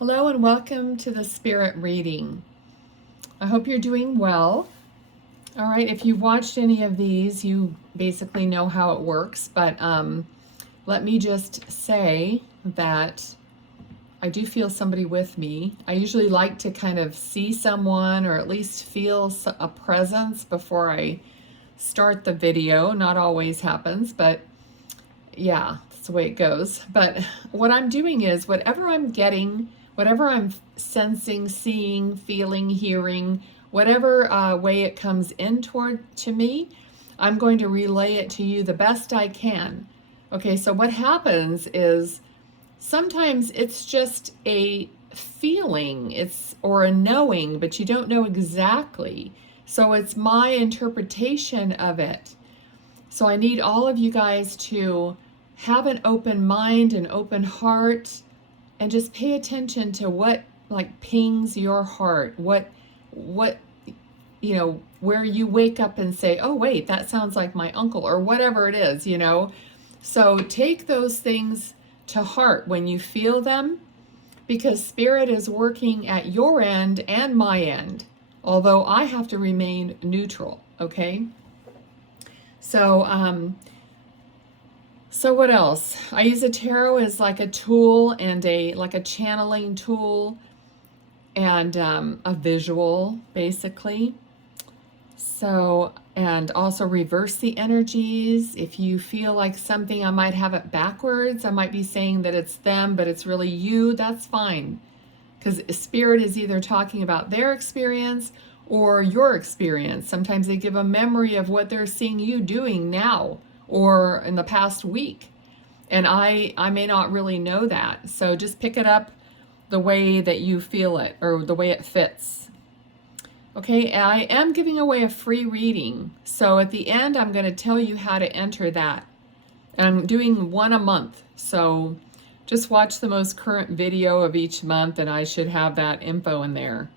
Hello and welcome to the Spirit Reading. I hope you're doing well. All right, if you've watched any of these, you basically know how it works, but let me just say that I do feel somebody with me. I usually like to kind of see someone or at least feel a presence before I start the video. Not always happens, but yeah, that's the way it goes. But what I'm doing is whatever I'm getting, whatever I'm sensing, seeing, feeling, hearing, whatever way it comes in to me, I'm going to relay it to you the best I can. Okay, so what happens is sometimes it's just a feeling, or a knowing, but you don't know exactly. So it's my interpretation of it. So I need all of you guys to have an open mind, an open heart, and just pay attention to what like pings your heart, what where you wake up and say, oh wait, that sounds like my uncle, or whatever it is, So take those things to heart when you feel them, because Spirit is working at your end and my end, although I have to remain neutral, okay? So what else? I use a tarot as like a tool and like a channeling tool and a visual, basically. So, and also reverse the energies. If you feel like something, I might have it backwards. I might be saying that it's them, but it's really you. That's fine. Because Spirit is either talking about their experience or your experience. Sometimes they give a memory of what they're seeing you doing now or in the past week. And I may not really know that. So just pick it up the way that you feel it or the way it fits. Okay, I am giving away a free reading. So at the end, I'm going to tell you how to enter that. And I'm doing one a month. So just watch the most current video of each month and I should have that info in there.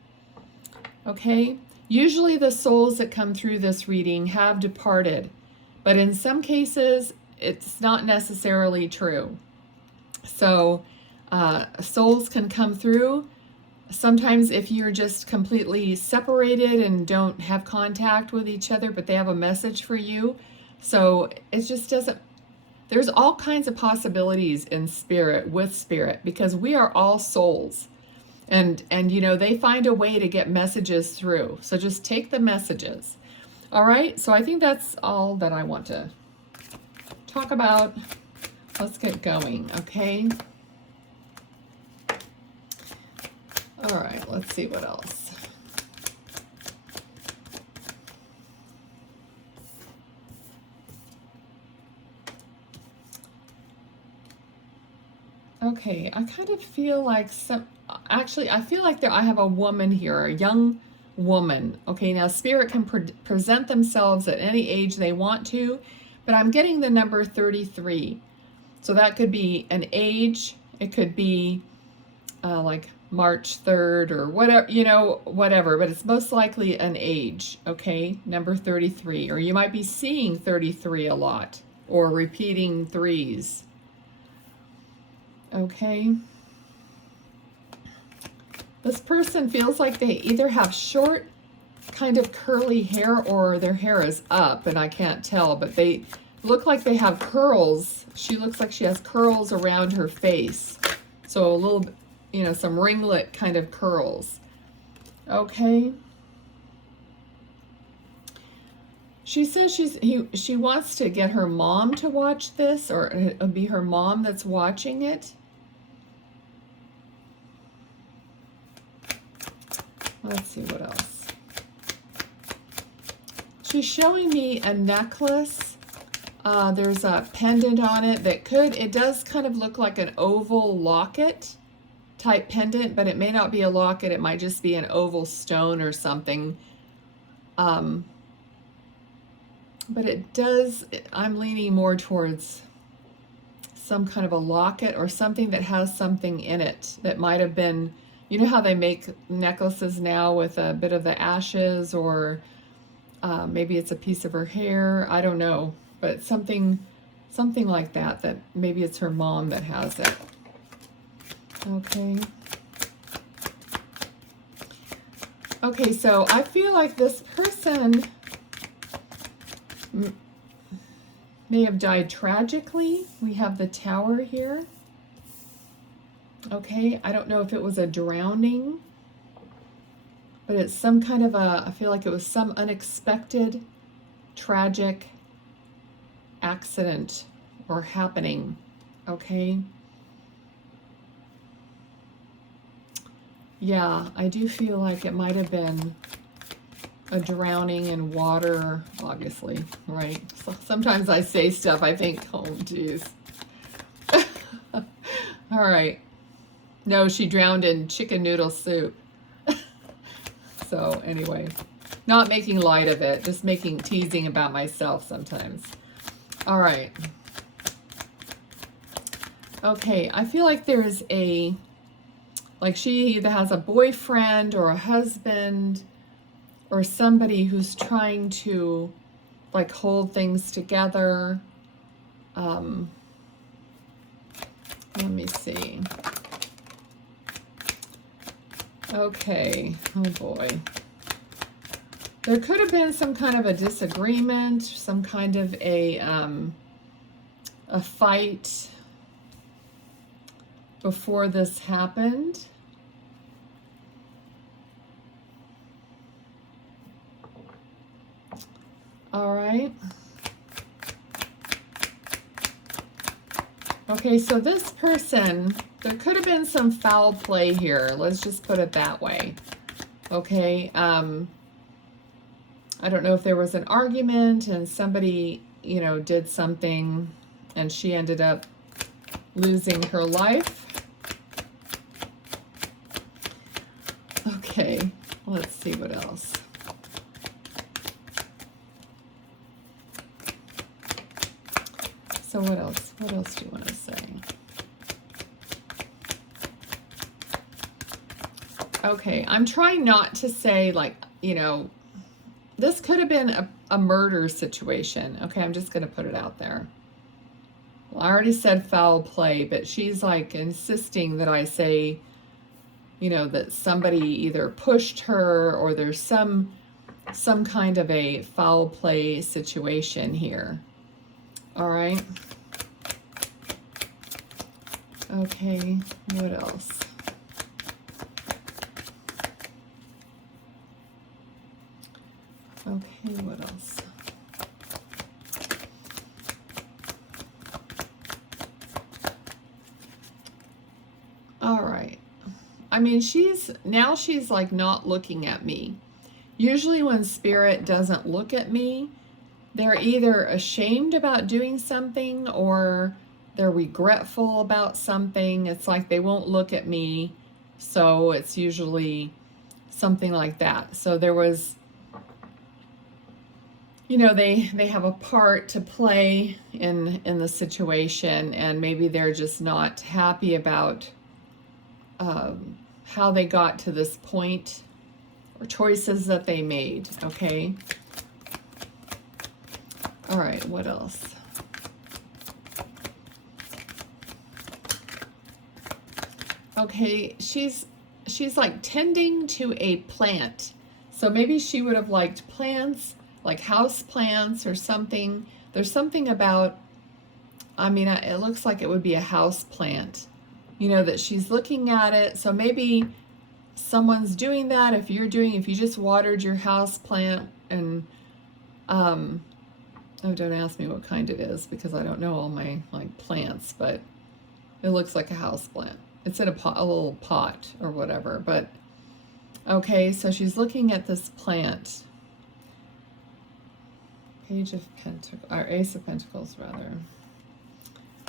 Okay, usually the souls that come through this reading have departed, but in some cases, it's not necessarily true. So souls can come through. Sometimes if you're just completely separated and don't have contact with each other, but they have a message for you. So it just doesn't, there's all kinds of possibilities in Spirit, with Spirit, because we are all souls. And they find a way to get messages through. So just take the messages. All right, so I think that's all that I want to talk about. Let's get going, okay? All right, let's see what else. Okay, I kind of feel like I feel like I have a woman here, a young woman. Okay, now Spirit can present themselves at any age they want to, but I'm getting the number 33. So that could be an age, it could be like March 3rd or whatever, whatever, but it's most likely an age, okay? Number 33, or you might be seeing 33 a lot or repeating threes. Okay. This person feels like they either have short, kind of curly hair, or their hair is up, and I can't tell, but they look like they have curls. She looks like she has curls around her face. So a little, some ringlet kind of curls. Okay. She says she wants to get her mom to watch this, or it'll be her mom that's watching it. Let's see what else. She's showing me a necklace. There's a pendant on it it does kind of look like an oval locket type pendant, but it may not be a locket. It might just be an oval stone or something. But it does, I'm leaning more towards some kind of a locket or something that has something in it that might have been, you know how they make necklaces now with a bit of the ashes, or maybe it's a piece of her hair. I don't know, but something like that maybe it's her mom that has it. Okay. Okay, so I feel like this person may have died tragically. We have the Tower here. Okay, I don't know if it was a drowning, but it's some kind of I feel like it was some unexpected, tragic accident or happening. Okay. Yeah, I do feel like it might have been a drowning in water, obviously, right? So sometimes I say stuff, I think, oh, geez. All right. No, she drowned in chicken noodle soup. So anyway, not making light of it, just teasing about myself sometimes. All right. Okay, I feel like there's like she either has a boyfriend or a husband or somebody who's trying to like hold things together. Let me see. Okay, oh boy. There could have been some kind of a disagreement, some kind of a fight before this happened. All right. Okay, so this person, there could have been some foul play here. Let's just put it that way. Okay. I don't know if there was an argument and somebody, you know, did something and she ended up losing her life. Okay, let's see what else. So what else? What else do you want to say? Okay, I'm trying not to say like, you know, this could have been a murder situation. Okay, I'm just going to put it out there. Well, I already said foul play, but she's like insisting that I say, you know, that somebody either pushed her or there's some kind of a foul play situation here. All right. Okay, what else? Okay, what else? All right. I mean, she's like not looking at me. Usually when spirit doesn't look at me, they're either ashamed about doing something or they're regretful about something. It's like they won't look at me. So it's usually something like that. So there was, you know, they have a part to play in the situation, and maybe they're just not happy about how they got to this point or choices that they made. Okay. All right, what else? Okay, she's like tending to a plant. So maybe she would have liked plants, like house plants or something. There's something about, I mean, it looks like it would be a house plant, you know, that she's looking at it. So maybe someone's doing that. If you just watered your house plant and, oh, don't ask me what kind it is because I don't know all my like plants, but it looks like a house plant. It's in a little pot or whatever, but okay, so she's looking at this plant. Page of Pentacles, or Ace of Pentacles rather.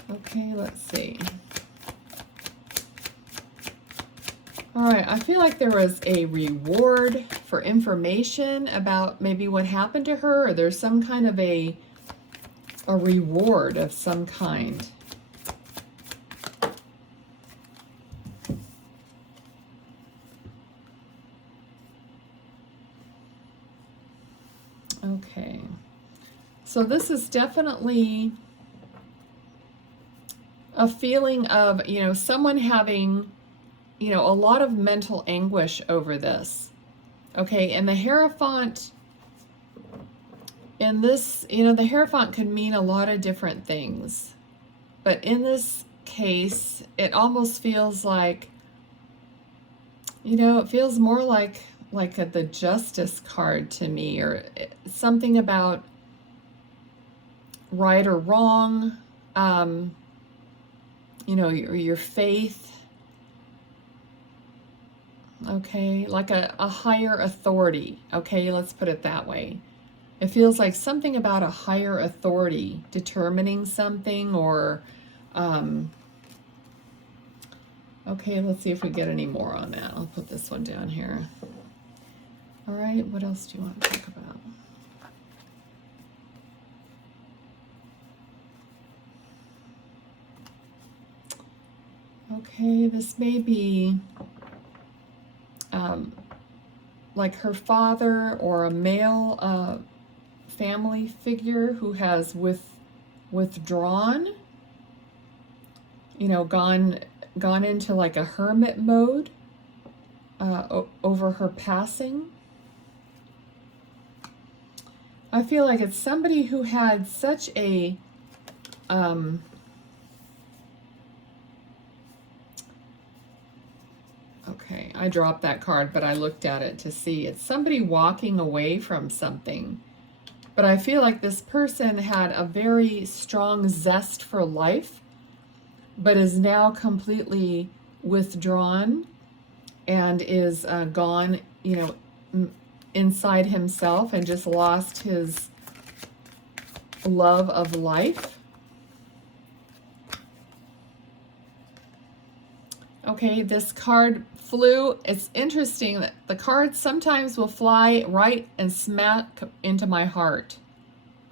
Okay, let's see. All right, I feel like there was a reward for information about maybe what happened to her, or there's some kind of a reward of some kind. Okay, so this is definitely a feeling of, you know, someone having, you know, a lot of mental anguish over this. Okay, and the Hierophant in this, you know, the Hierophant could mean a lot of different things. But in this case, it almost feels like, you know, it feels more like the Justice card to me, or something about right or wrong, you know, your faith. Okay, like a higher authority. Okay, let's put it that way. It feels like something about a higher authority determining something, or okay, let's see if we get any more on that. I'll put this one down here. All right, what else do you want to talk about? Okay, this may be like her father or a male family figure who has withdrawn, you know, gone into like a hermit mode over her passing. I feel like it's somebody who had such a okay, I dropped that card, but I looked at it to see. It's somebody walking away from something. But I feel like this person had a very strong zest for life, but is now completely withdrawn and is gone, you know, inside himself, and just lost his love of life. Okay, this card flew. It's interesting that the cards sometimes will fly right and smack into my heart.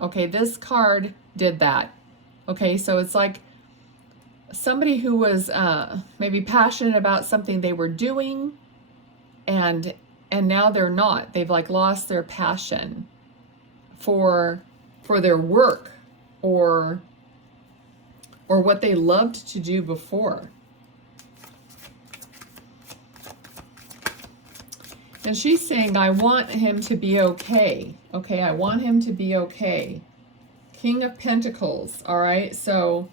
Okay, this card did that. Okay, so it's like somebody who was maybe passionate about something they were doing, and now they're not. They've like lost their passion for their work, or what they loved to do before. And she's saying, I want him to be okay. Okay, I want him to be okay. King of Pentacles, all right? So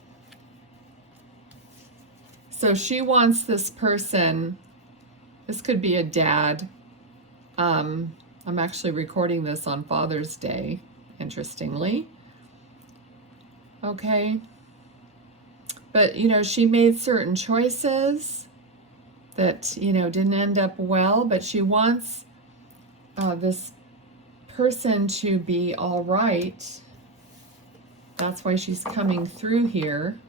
she wants this person, this could be a dad. I'm actually recording this on Father's Day, interestingly. Okay. But, you know, she made certain choices that, you know, didn't end up well, but she wants this person to be all right. That's why she's coming through here.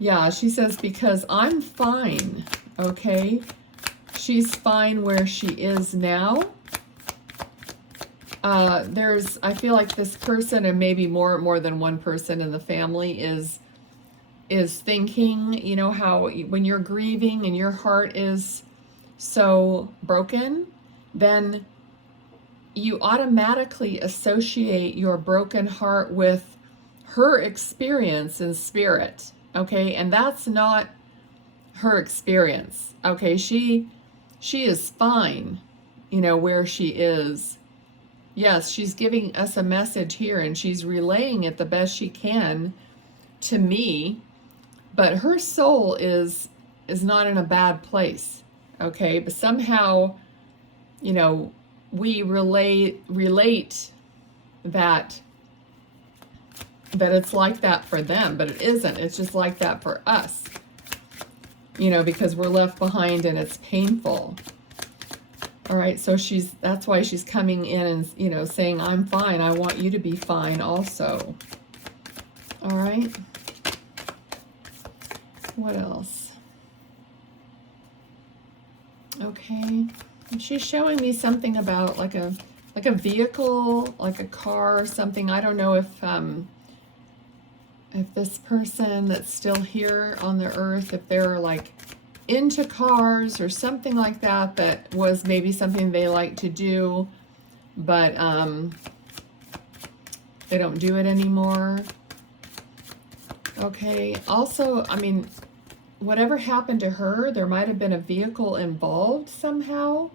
Yeah, she says, because I'm fine, okay? She's fine where she is now. I feel like this person, and maybe more than one person in the family, is thinking, you know, how when you're grieving and your heart is so broken, then you automatically associate your broken heart with her experience in spirit, okay? And that's not her experience, okay? She is fine, you know, where she is. Yes, she's giving us a message here, and she's relaying it the best she can to me, but her soul is not in a bad place, okay? But somehow, you know, we relate that it's like that for them, but it isn't. It's just like that for us, you know, because we're left behind and it's painful. All right, so that's why she's coming in and, you know, saying, I'm fine. I want you to be fine also. All right. What else? Okay. And she's showing me something about like a vehicle, like a car or something. I don't know if this person that's still here on the earth, if they're like into cars or something like that, that was maybe something they like to do, but they don't do it anymore. Okay. Also, I mean, whatever happened to her, there might have been a vehicle involved somehow.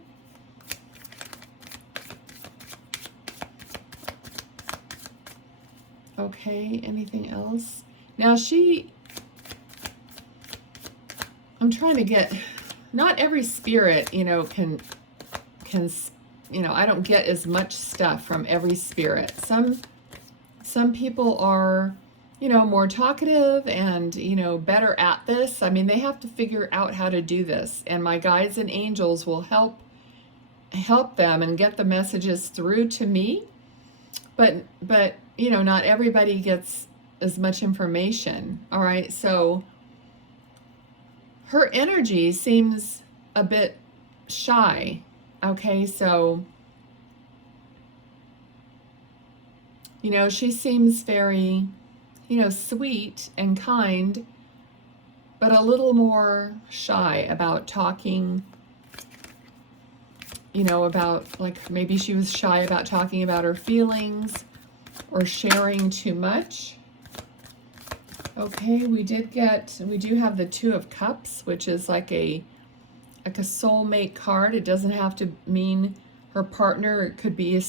Okay, anything else? Now I'm trying to get, not every spirit, you know, can, you know, I don't get as much stuff from every spirit. Some people are, you know, more talkative and, you know, better at this. I mean, they have to figure out how to do this. And my guides and angels will help them and get the messages through to me. But, you know, not everybody gets as much information. All right. So her energy seems a bit shy. Okay. So, you know, she seems very, you know, sweet and kind, but a little more shy about talking, you know, about, like, maybe she was shy about talking about her feelings or sharing too much. Okay, we do have the Two of Cups, which is like a soulmate card. It doesn't have to mean her partner. It could be,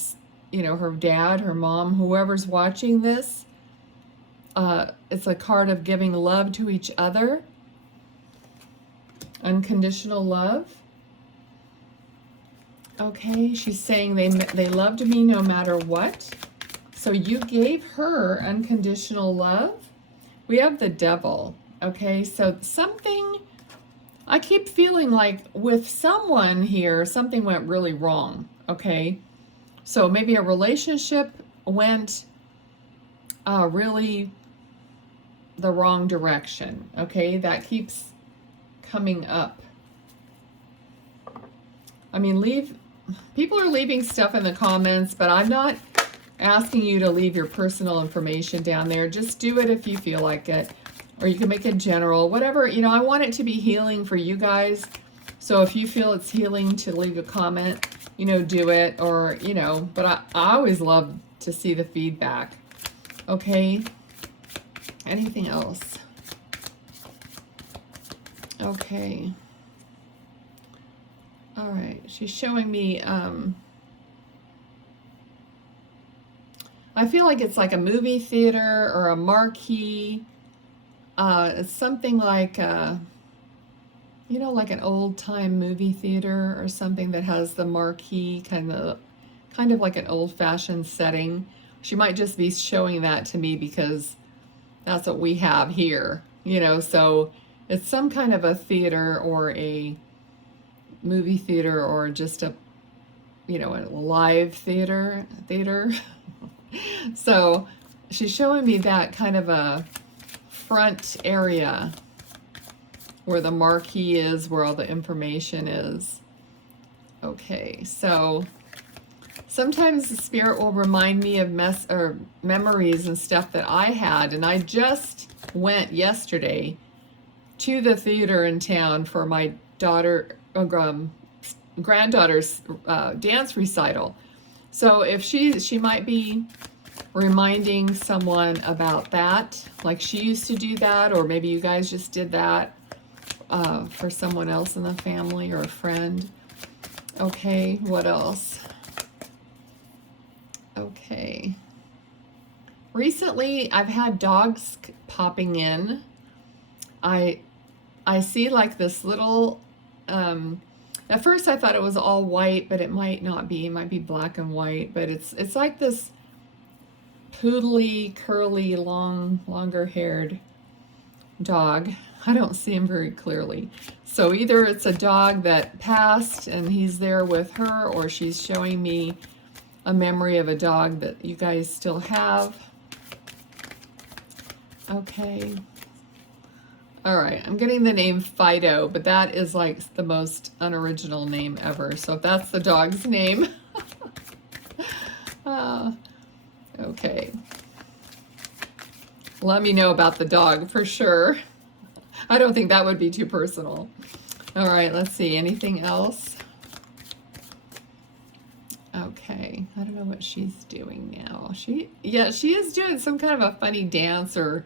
you know, her dad, her mom, whoever's watching this. It's a card of giving love to each other. Unconditional love. Okay, she's saying they loved me no matter what. So you gave her unconditional love. We have the Devil. Okay, so something, I keep feeling like with someone here, something went really wrong. Okay, so maybe a relationship went really the wrong direction. Okay, that keeps coming up. I mean, people are leaving stuff in the comments, but I'm not asking you to leave your personal information down there. Just do it if you feel like it, or you can make it general, whatever. You know, I want it to be healing for you guys. So if you feel it's healing to leave a comment, you know, do it, or, you know, but I always love to see the feedback. Okay. Anything else? Okay. All right. She's showing me, I feel like it's like a movie theater or a marquee. It's something like, you know, like an old time movie theater or something that has the marquee, kind of like an old fashioned setting. She might just be showing that to me because that's what we have here, you know, so it's some kind of a theater or a movie theater or just a, you know, a live theater. So she's showing me that kind of a front area where the marquee is, where all the information is. Okay, so sometimes the spirit will remind me of memories and stuff that I had, and I just went yesterday to the theater in town for my granddaughter's dance recital. So if she might be reminding someone about that, like she used to do that, or maybe you guys just did that for someone else in the family or a friend. Okay, what else? Okay. Recently, I've had dogs popping in. I see like this little, at first I thought it was all white, but it might not be. It might be black and white, but it's like this poodly, curly, longer haired dog. I don't see him very clearly. So either it's a dog that passed and he's there with her, or she's showing me a memory of a dog that you guys still have. Okay. All right, I'm getting the name Fido, but that is like the most unoriginal name ever. So if that's the dog's name. Okay. Let me know about the dog for sure. I don't think that would be too personal. All right, let's see. Anything else? Okay, I don't know what she's doing now. She is doing some kind of a funny dance or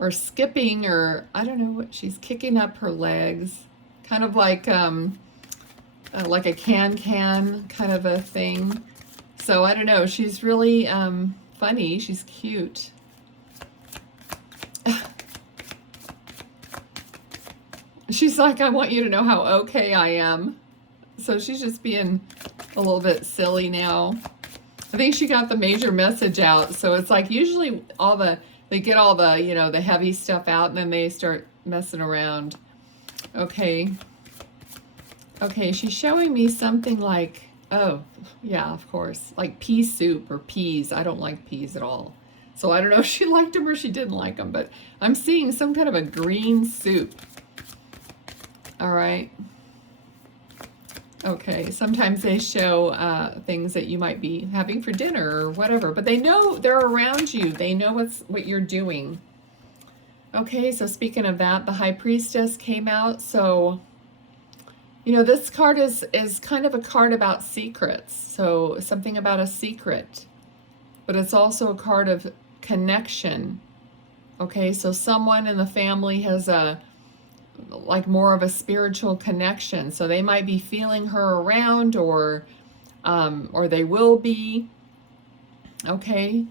or skipping, or I don't know what, she's kicking up her legs, kind of like a can kind of a thing. So I don't know, she's really funny, she's cute. She's like, I want you to know how okay I am. So she's just being a little bit silly now. I think she got the major message out. So it's like usually they get all the, you know, the heavy stuff out and then they start messing around. Okay. Okay, she's showing me something like, oh, yeah, of course, like pea soup or peas. I don't like peas at all. So I don't know if she liked them or she didn't like them, but I'm seeing some kind of a green soup. All right. Okay, sometimes they show things that you might be having for dinner or whatever, but they know they're around you. They know what you're doing. Okay, so speaking of that, the High Priestess came out. So, you know, this card is kind of a card about secrets. So something about a secret, but it's also a card of connection. Okay, so someone in the family has like more of a spiritual connection, so they might be feeling her around, or they will be. Okay,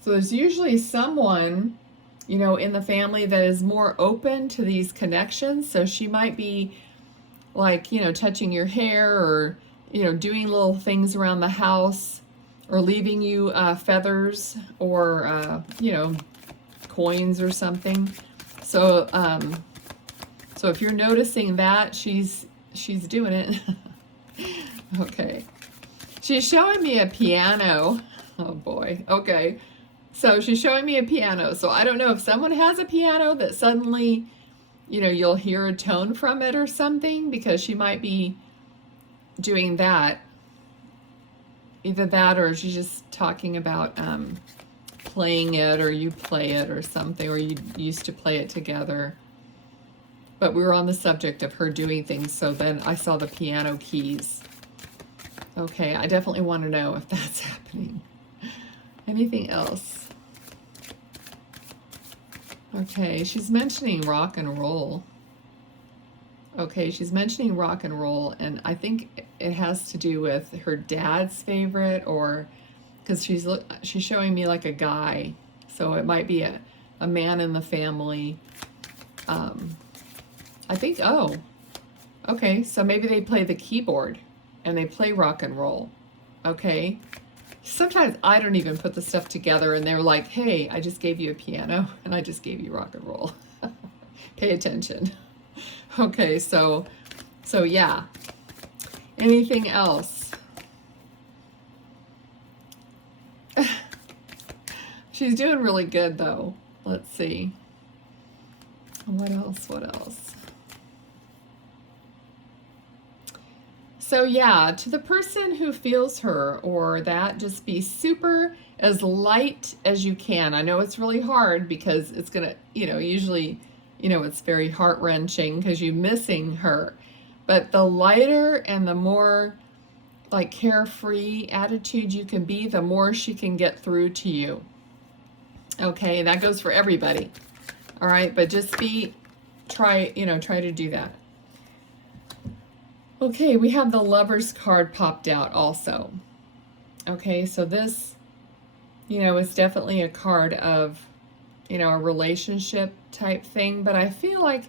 so there's usually someone, you know, in the family that is more open to these connections. So she might be like, you know, touching your hair, or, you know, doing little things around the house, or leaving you feathers, or you know, coins or something. So so if you're noticing that, she's doing it. Okay. She's showing me a piano. Oh boy. Okay. So she's showing me a piano. So I don't know if someone has a piano that suddenly, you know, you'll hear a tone from it or something, because she might be doing that. Either that, or she's just talking about playing it, or you play it or something, or you used to play it together. But we were on the subject of her doing things, so then I saw the piano keys. Okay, I definitely want to know if that's happening. Anything else? Okay, she's mentioning rock and roll. Okay, she's mentioning rock and roll, and I think it has to do with her dad's favorite, or because she's showing me like a guy, so it might be a man in the family. I think, oh, okay, so maybe they play the keyboard and they play rock and roll. Okay, sometimes I don't even put the stuff together, and they're like, hey, I just gave you a piano and I just gave you rock and roll. Pay attention. Okay, so yeah. Anything else? She's doing really good though. Let's see. What else? What else? So yeah, to the person who feels her or that, just be super as light as you can. I know it's really hard because it's gonna, you know, usually, you know, it's very heart-wrenching because you're missing her. But the lighter and the more like carefree attitude you can be, the more she can get through to you. Okay, that goes for everybody. All right, but just try to do that. Okay, we have the Lover's card popped out also. Okay, so this, you know, is definitely a card of, you know, a relationship type thing, but I feel like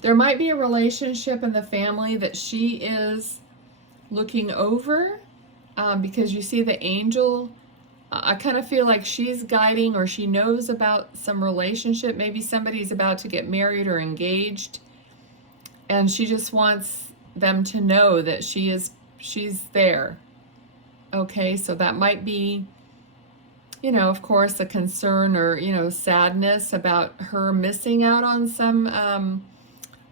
there might be a relationship in the family that she is looking over, because you see the angel. I kind of feel like she's guiding, or she knows about some relationship. Maybe somebody's about to get married or engaged, and she just wants them to know that she's there. Okay, so that might be, you know, of course, a concern or, you know, sadness about her missing out on some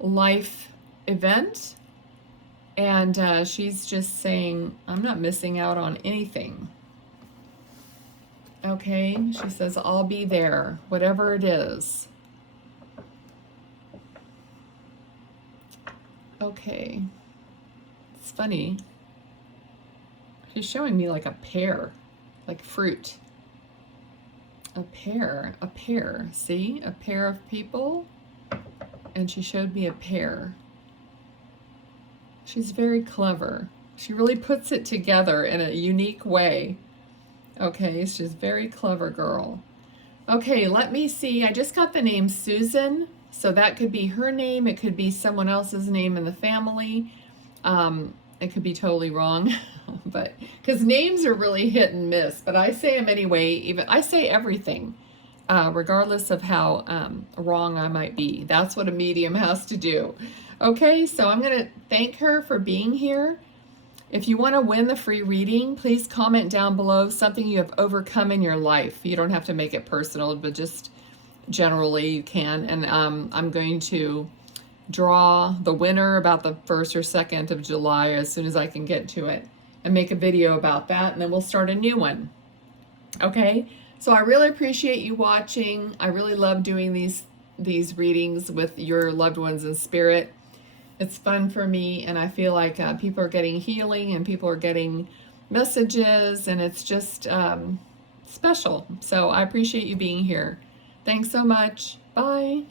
life event. And she's just saying, I'm not missing out on anything. Okay, she says, I'll be there, whatever it is. Okay, it's funny. She's showing me like a pear, like fruit. a pair, see? A pair of people, and she showed me a pair. She's very clever. She really puts it together in a unique way. Okay, she's a very clever girl. Okay, let me see. I just got the name Susan, so that could be her name. It could be someone else's name in the family. It could be totally wrong, but because names are really hit and miss. But I say them anyway. Even I say everything, regardless of how wrong I might be. That's what a medium has to do. Okay, so I'm going to thank her for being here. If you want to win the free reading, please comment down below something you have overcome in your life. You don't have to make it personal, but just generally you can. And I'm going to draw the winner about the 1st or 2nd of July as soon as I can get to it and make a video about that, and then we'll start a new one. Okay, so I really appreciate you watching. I really love doing these readings with your loved ones in spirit. It's fun for me, and I feel like people are getting healing and people are getting messages, and it's just special. So I appreciate you being here. Thanks so much. Bye.